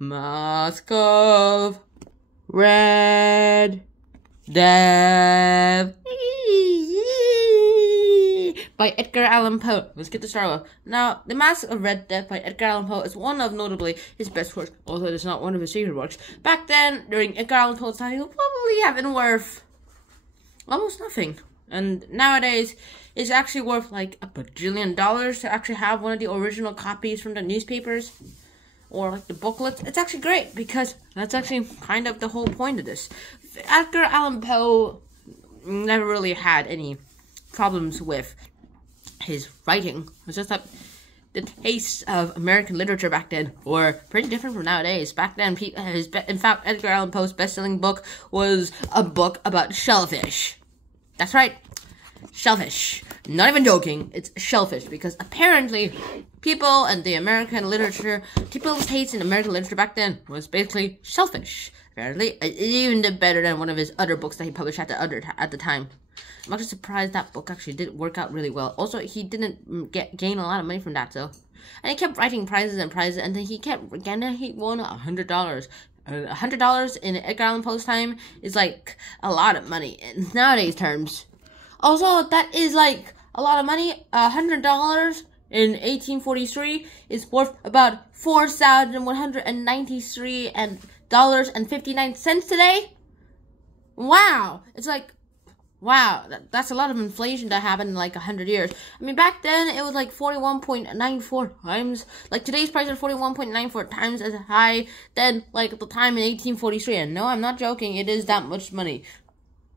Masque of Red Death by Edgar Allan Poe. Let's get to start with. Now, The Masque of Red Death by Edgar Allan Poe is one of notably his best works, although it is not one of his favorite works. Back then, during Edgar Allan Poe's time, he would probably have been worth almost nothing. And nowadays, it's actually worth like $1 bajillion to actually have one of the original copies from the newspapers or like the booklets. It's actually great because that's actually kind of the whole point of this. Edgar Allan Poe never really had any problems with his writing. It's just that the tastes of American literature back then were pretty different from nowadays. Back then, in fact, Edgar Allan Poe's best-selling book was a book about shellfish. That's right, shellfish. Not even joking, it's shellfish, because apparently people and the American literature, people's taste in American literature back then was basically shellfish. Apparently, it even did better than one of his other books that he published at the time. I'm actually surprised that book actually did work out really well. Also, he didn't gain a lot of money from that, though. And he kept writing prizes and prizes, and then he won $100. $100 in Edgar Allan Poe's time is like a lot of money in nowadays terms. Also, that is like a lot of money. $100 in 1843 is worth about $4,193.59 today. Wow, it's like, wow, that's a lot of inflation that happened in like 100 years. I mean, back then, it was like 41.94 times. Like, today's price is 41.94 times as high than, like, the time in 1843. And no, I'm not joking. It is that much money.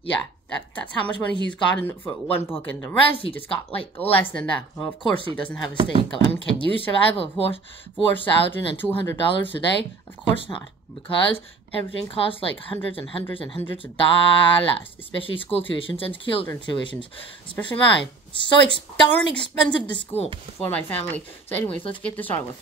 Yeah, that's how much money he's gotten for one book. And the rest, he just got, like, less than that. Well, of course, he doesn't have a steady income. I mean, can you survive on $4,200 today? Of course not. Because everything costs like hundreds and hundreds and hundreds of dollars, especially school tuitions and children tuitions, especially mine. It's so darn expensive to school for my family. So anyways, let's get this started with.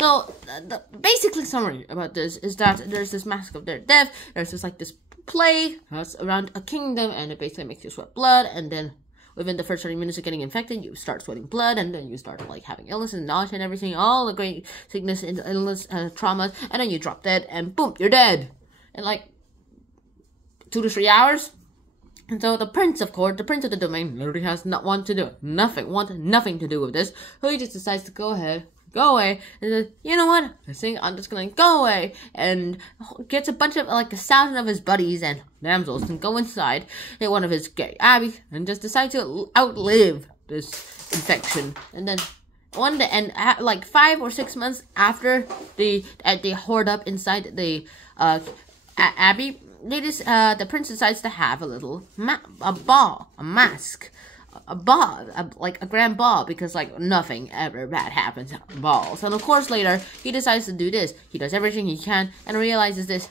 So the basically summary about this is that there's this Masque of Red Death. There's this like this plague that's around a kingdom, and it basically makes you sweat blood, and then within the first 30 minutes of getting infected, you start sweating blood, and then you start, like, having illness and nausea and everything, all the great sickness and illness, traumas, and then you drop dead, and boom, you're dead. In, like, 2 to 3 hours. And so the prince, of course, the prince of the domain, literally has nothing to do with this, so he just decides to go away, and then, you know what, I think I'm just gonna go away, and gets a bunch of, like, 1,000 of his buddies and damsels and go inside in one of his gay abbeys, and just decide to outlive this infection. And then one day, and like 5 or 6 months after they hoard up inside the abbey, the prince decides to have a little masque. Like a grand ball, because like nothing ever bad happens at balls. And of course later, he decides to do this. He does everything he can and realizes this.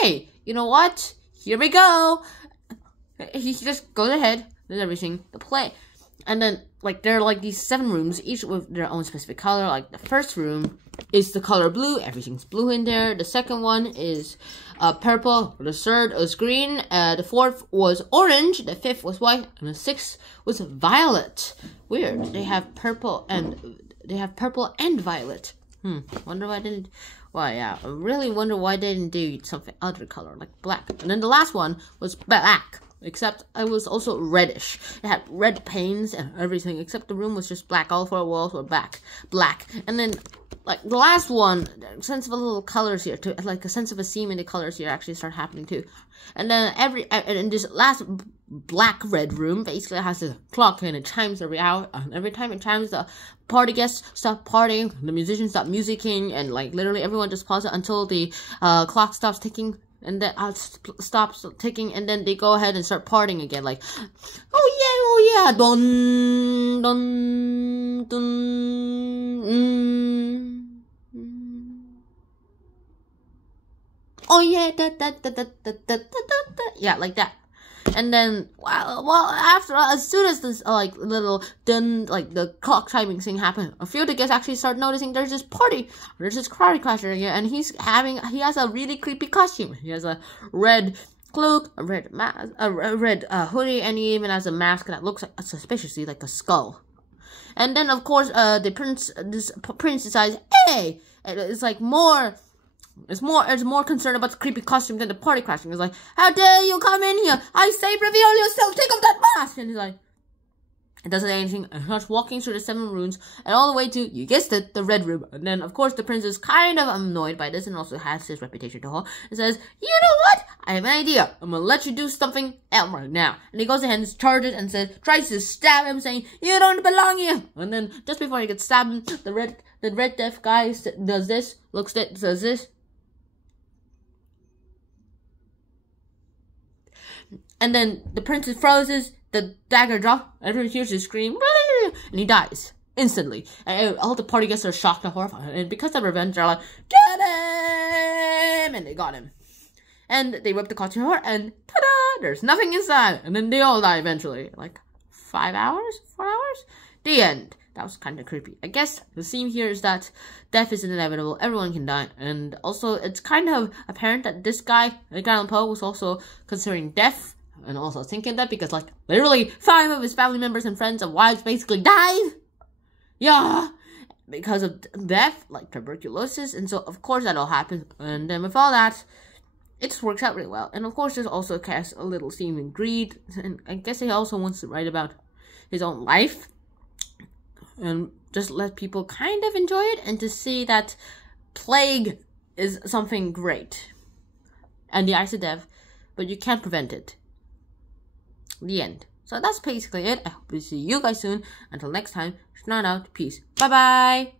Hey, you know what? Here we go. He just goes ahead, does everything, the play. And then, like, there are like these 7 rooms, each with their own specific color. Like, the first room is the color blue. Everything's blue in there. The second one is purple. The third was green. The fourth was orange. The fifth was white. And the sixth was violet. Weird. They have purple and violet. Wonder why they didn't. Well, yeah. I really wonder why they didn't do something other color, like black. And then the last one was black. Except it was also reddish. It had red panes and everything, except the room was just black. All 4 walls were black. And then, like, the last one, a sense of a little colors here, too. Like, a sense of a seam in the colors here actually start happening, too. And then and this last black-red room basically has a clock, and it chimes every hour. And every time it chimes, the party guests stop partying, the musicians stop musicking, and, like, literally everyone just pauses until the clock stops ticking. And then stops ticking, and then they go ahead and start partying again, like, oh yeah, dun, dun, dun, oh yeah, yeah, like that. And then, as soon as this, like, little dun, like, the clock chiming thing happened, a few of the guests actually start noticing there's this party crasher here, and he has a really creepy costume. He has a red cloak, a red mask, a red hoodie, and he even has a mask that looks suspiciously like a skull. And then, of course, this prince decides, hey, it's like it's more concerned about the creepy costume than the party crashing. It's like, how dare you come in here? I say reveal yourself, take off that mask! And he's like, it doesn't say anything, and starts walking through the 7 rooms, and all the way to, you guessed it, the red room. And then, of course, the prince is kind of annoyed by this, and also has his reputation to hold, and says, you know what? I have an idea. I'm gonna let you do something else right now. And he goes ahead and charges and tries to stab him, saying, you don't belong here. And then, just before he gets stabbed, the red deaf guy does this, looks at it, says this. And then the prince freezes, the dagger drops, everyone hears his scream, and he dies instantly. And all the party guests are shocked and horrified. And because of revenge, they're like, get him! And they got him. And they rip the costume apart, and ta-da! There's nothing inside. And then they all die eventually. Like 5 hours? 4 hours? The end. That was kind of creepy. I guess the theme here is that death is inevitable. Everyone can die. And also, it's kind of apparent that this guy, Edgar Allan Poe, was also considering death. And also thinking that because, like, literally 5 of his family members and friends and wives basically died. Yeah. Because of death, like tuberculosis. And so, of course, that all happens. And then with all that, it just works out really well. And of course, there's also cast a little theme in greed. And I guess he also wants to write about his own life. And just let people kind of enjoy it. And to see that plague is something great. And the eyes of death. But you can't prevent it. The end. So that's basically it. I hope to see you guys soon. Until next time, sign out. Peace. Bye-bye.